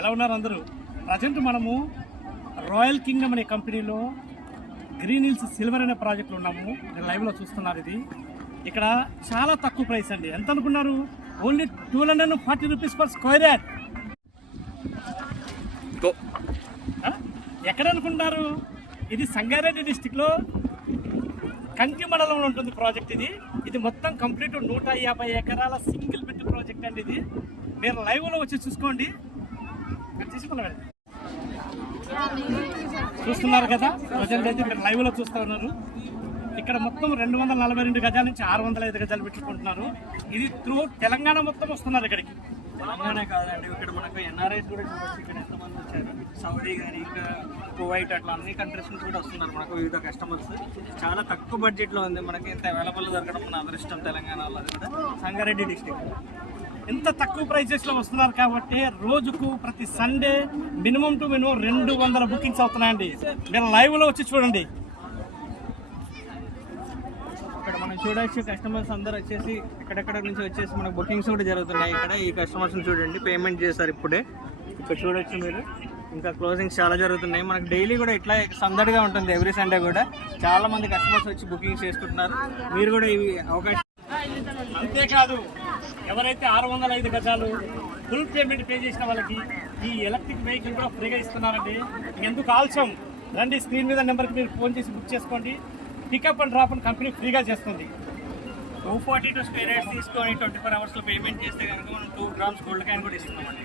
ఎలా ఉన్నారు అందరూ? ప్రజెంట్ మనము రాయల్ కింగ్డమ్ అనే కంపెనీలో గ్రీన్ హిల్స్ సిల్వర్ అనే ప్రాజెక్టులో ఉన్నాము. మీరు లైవ్లో చూస్తున్నారు. ఇది ఇక్కడ చాలా తక్కువ ప్రైస్ అండి. ఎంత అనుకున్నారు? Only 240 rupees per square yard. ఎక్కడ అనుకుంటారు? ఇది సంగారెడ్డి డిస్టిక్లో కంకి మండలంలో ఉంటుంది ప్రాజెక్ట్. ఇది మొత్తం కంప్లీట్ 150 ఎకరాల సింగిల్ బిట్ ప్రాజెక్ట్ అండి. ఇది మీరు లైవ్లో వచ్చి చూసుకోండి. చూస్తున్నారు కదా, ప్రజెంట్ అయితే మీరు లైవ్లో చూస్తూ ఉన్నారు. ఇక్కడ మొత్తం 242 గజాల నుంచి 605 గజాలు పెట్టుకుంటున్నారు. ఇది త్రూ తెలంగాణ మొత్తం వస్తున్నారు ఇక్కడికి. తెలంగాణ కాదండి, ఇక్కడ మనకు ఎన్ఆర్ఐస్ కూడా చూడొచ్చు. ఇక్కడ ఎంతమంది వచ్చారు, సౌదీ కానీ ఇంకా కువైట్ అట్లా అన్ని కంట్రీస్ నుంచి కూడా వస్తున్నారు మనకు వివిధ కస్టమర్స్. చాలా తక్కువ బడ్జెట్లో ఉంది, మనకి ఇంత అవైలబుల్ దొరకడం మన అదృష్టం తెలంగాణలో. అది కూడా సంగారెడ్డి డిస్టిక్. ఇంత తక్కువ ప్రైజెస్లో వస్తున్నారు కాబట్టి రోజుకు ప్రతి Sunday minimum to minimum 200 bookings అవుతున్నాయండి. మీరు లైవ్లో వచ్చి చూడండి. ఇక్కడ మనం చూడొచ్చు కస్టమర్స్ అందరూ వచ్చేసి ఎక్కడెక్కడ నుంచి వచ్చేసి మనకు బుకింగ్స్ కూడా జరుగుతున్నాయి. ఇక్కడ ఈ కస్టమర్స్ని చూడండి, పేమెంట్ చేస్తారు ఇప్పుడే. ఇక్కడ చూడొచ్చు మీరు. ఇంకా క్లోజింగ్స్ చాలా జరుగుతున్నాయి. మనకు డైలీ కూడా ఇట్లా సందడిగా ఉంటుంది. ఎవ్రీ సండే కూడా చాలా మంది కస్టమర్స్ వచ్చి బుకింగ్స్ చేసుకుంటున్నారు. మీరు కూడా ఇవి అవకాశం. అంతేకాదు, ఎవరైతే 605 గజాలు ఫుల్ పేమెంట్ పే చేసిన వాళ్ళకి ఈ ఎలక్ట్రిక్ వెహికల్ కూడా ఫ్రీగా ఇస్తున్నారండి. ఎందుకు ఆలస్యం? రండి, స్క్రీన్ మీద నెంబర్కి మీరు ఫోన్ చేసి బుక్ చేసుకోండి. పికప్ అండ్ డ్రాప్ అని కంపెనీ ఫ్రీగా చేస్తుంది. 242 స్క్వేర్ యార్డ్స్ తీసుకొని 24 అవర్స్లో పేమెంట్ చేస్తే కనుక మనం 2 grams గోల్డ్ కాయిన్ కూడా ఇస్తున్నామండి.